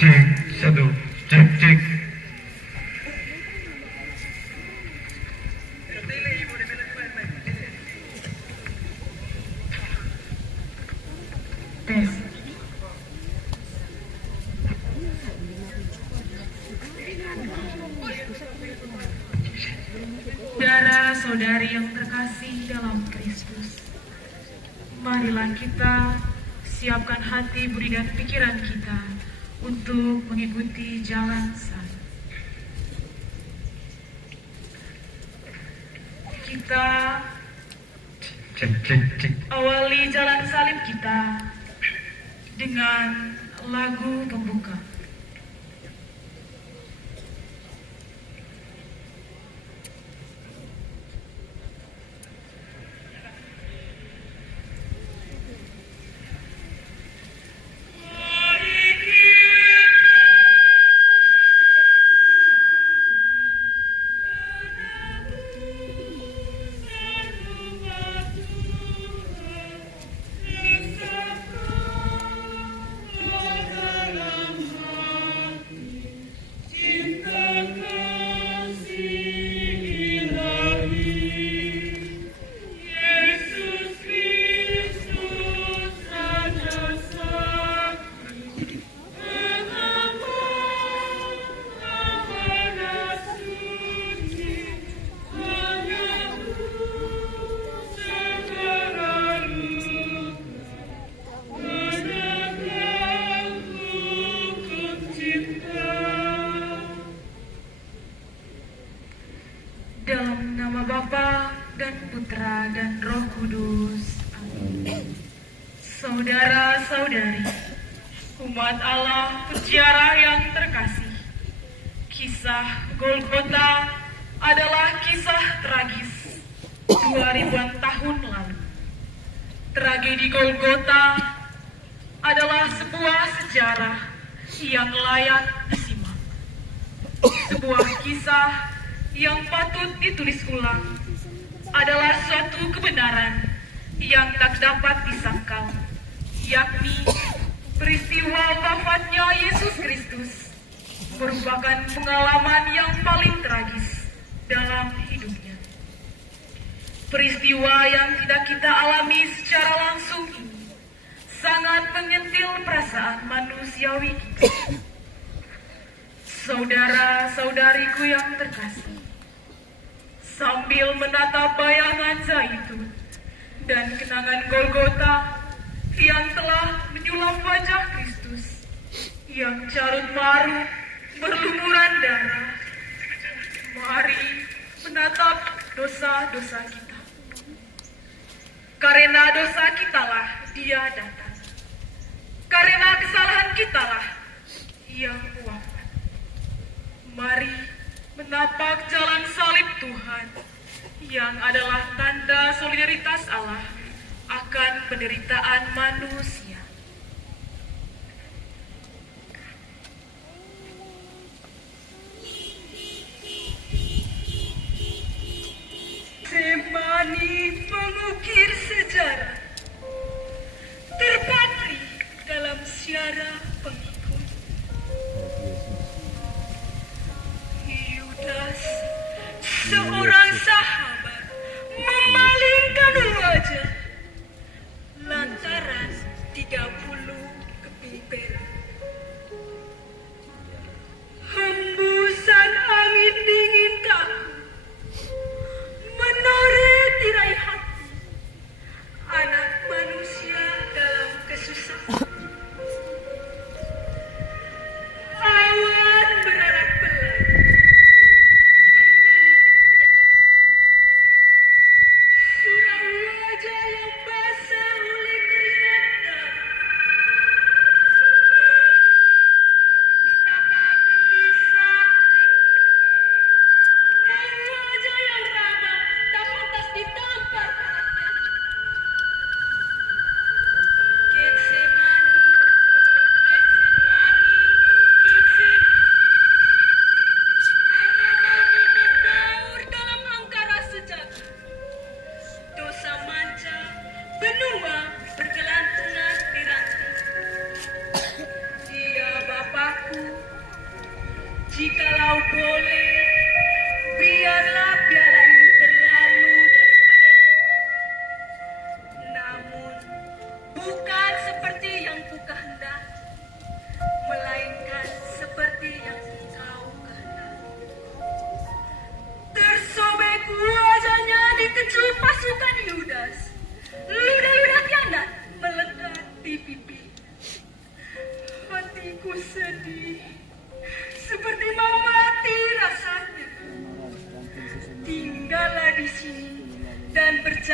Cek, satu, cek, cek. Tes. Saudara-saudari yang terkasih dalam Kristus, marilah kita siapkan hati, budi dan pikiran kita untuk mengikuti jalan salib. Kita awali jalan salib kita dengan lagu pembuka. Dalam nama Bapa dan Putra dan Roh Kudus. Amin. Saudara-saudari, umat Allah peziarah yang terkasih, kisah Golgota adalah kisah tragis 2000-an tahun lalu. Tragedi Golgota adalah sebuah sejarah yang layak disimak. Sebuah kisah yang patut ditulis ulang, adalah suatu kebenaran yang tak dapat disangkal, yakni peristiwa wafatnya Yesus Kristus merupakan pengalaman yang paling tragis dalam hidupnya. Peristiwa yang tidak kita alami secara langsung ini sangat menyentil perasaan manusiawi kita. Saudara-saudariku yang terkasih, sambil menatap bayangan zaitun dan kenangan Golgota yang telah menyulam wajah Kristus yang carut marut berlumuran darah, mari menatap dosa-dosa kita. Karena dosa kitalah Dia datang, karena kesalahan kitalah Ia wafat. Mari menapak jalan salib Tuhan yang adalah tanda solidaritas Allah akan penderitaan manusia. Semani mengukir sejarah, terpatri dalam siara pengikut. Yudas, seorang sahabat, memalingkan wajah lantaran 30 keping perak. Hembusan angin dingin kaku menarik tirai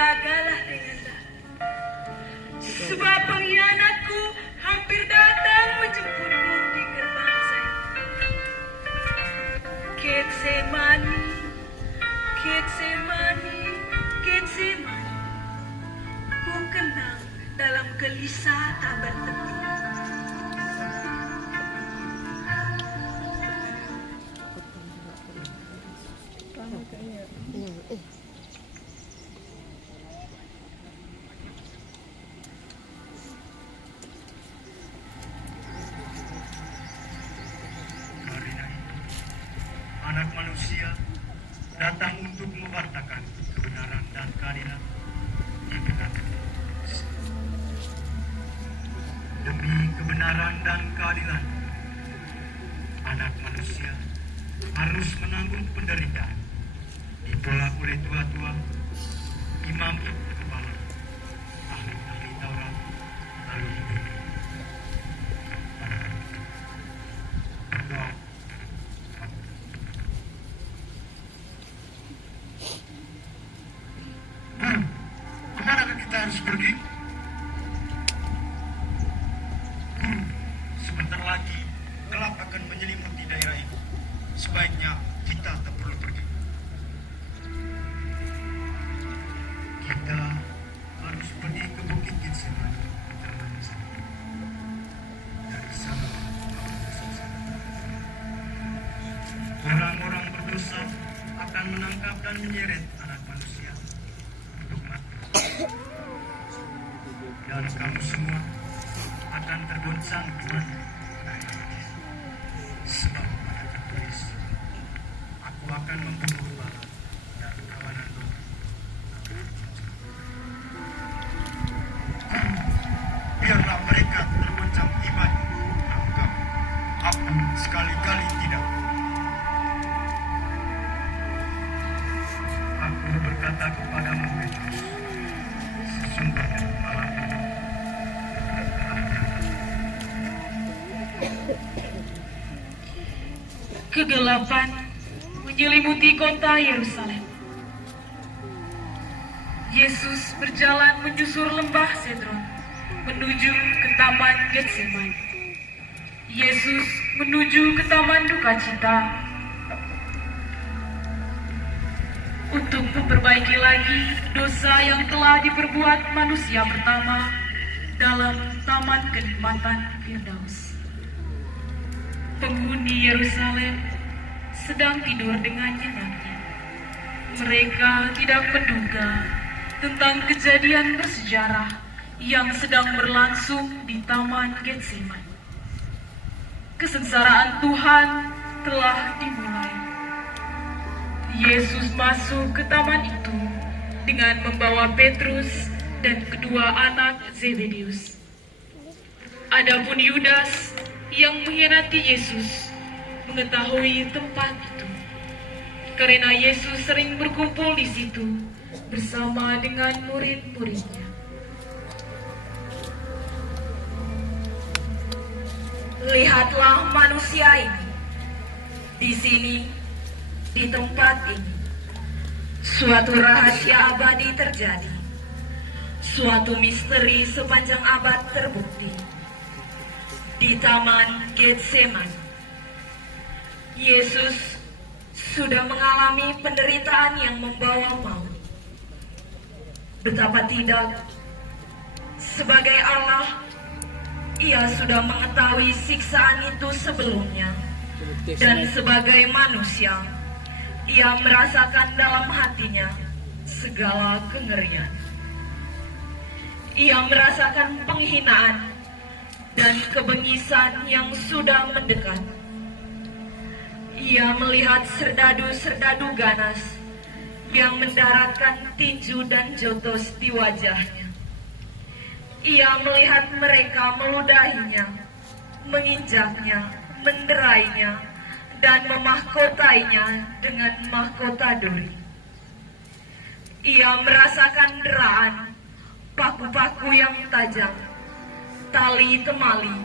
jagalah dengan darah. Sebab pengkhianatku hampir datang menjemputku di gerbang saya. Getsemani, Getsemani, Getsemani. Ku kenang dalam gelisah tak bertepi. Anak manusia datang untuk mewartakan kebenaran dan keadilan di tengah. Demi kebenaran dan keadilan, anak manusia harus menanggung penderitaan, ditolak oleh tua-tua, imam kepala, ahli-ahli Taurat, lalu hidup. Berdoa. Kemanakah kita harus pergi? Sebentar lagi gelap akan menyelimuti daerah ini. Sebaiknya kita tak perlu pergi. Kita harus pergi ke Bukit Getsemani. Dari sana orang-orang berdosa akan menangkap dan menyeret anak manusia untuk mati. Dan kamu semua akan tergoncang Tuhan. Sebab pada tertulis, aku akan membunuh bala dan kawanan doa. Biarlah mereka tergoncang iman. Aku sekali-kali tidak. Aku berkata kepadamu, Petrus, sesungguhnya malam ini Kegelapan menyelimuti kota Yerusalem. Yesus berjalan menyusur lembah Cedron menuju ke Taman Getsemani. Yesus menuju ke Taman Dukacita untuk memperbaiki lagi dosa yang telah diperbuat manusia pertama dalam Taman Kenikmatan Firdaus. Penghuni Yerusalem sedang tidur dengan nyenaknya. Mereka tidak menduga tentang kejadian bersejarah yang sedang berlangsung di Taman Getsemani. Kesengsaraan Tuhan telah dimulai. Yesus masuk ke taman itu dengan membawa Petrus dan kedua anak Zebedius. Adapun Yudas yang mengkhianati Yesus mengetahui tempat itu, karena Yesus sering berkumpul di situ bersama dengan murid-muridnya. Lihatlah manusia ini, di sini, di tempat ini. Suatu rahasia abadi terjadi, suatu misteri sepanjang abad terbukti. Di Taman Getsemani, Yesus sudah mengalami penderitaan yang membawa maut. Betapa tidak, sebagai Allah, Ia sudah mengetahui siksaan itu sebelumnya. Dan sebagai manusia, Ia merasakan dalam hatinya segala kengerian. Ia merasakan penghinaan dan kebengisan yang sudah mendekat. Ia melihat serdadu-serdadu ganas yang mendaratkan tinju dan jotos di wajahnya. Ia melihat mereka meludahinya, menginjaknya, menderainya, dan memahkotainya dengan mahkota duri. Ia merasakan deraan, paku-paku yang tajam, tali temali,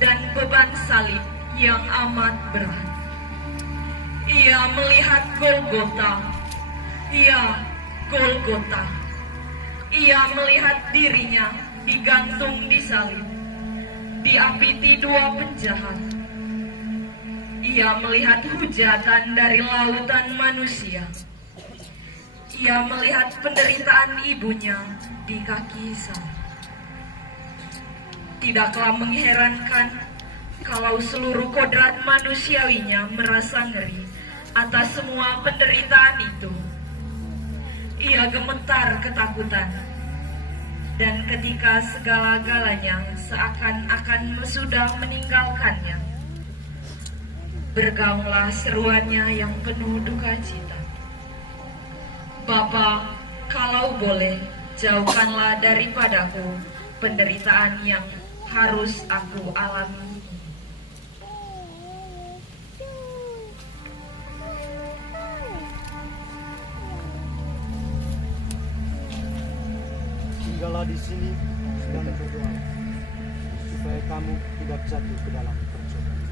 dan beban salib yang amat berat. Ia melihat Golgota, ya Golgota, Ia melihat dirinya digantung di salib, diapiti dua penjahat. Ia melihat hujatan dari lautan manusia. Ia melihat penderitaan ibunya di kaki salib. Tidaklah mengherankan kalau seluruh kodrat manusiawinya merasa ngeri atas semua penderitaan itu. Ia gemetar ketakutan, dan ketika segala-galanya seakan-akan sudah meninggalkannya, bergaunglah seruannya yang penuh duka cita. Bapa, kalau boleh, jauhkanlah daripadaku penderitaan yang harus aku alami. Tinggallah di sini dan berdoa supaya kamu tidak jatuh ke dalam percobaan.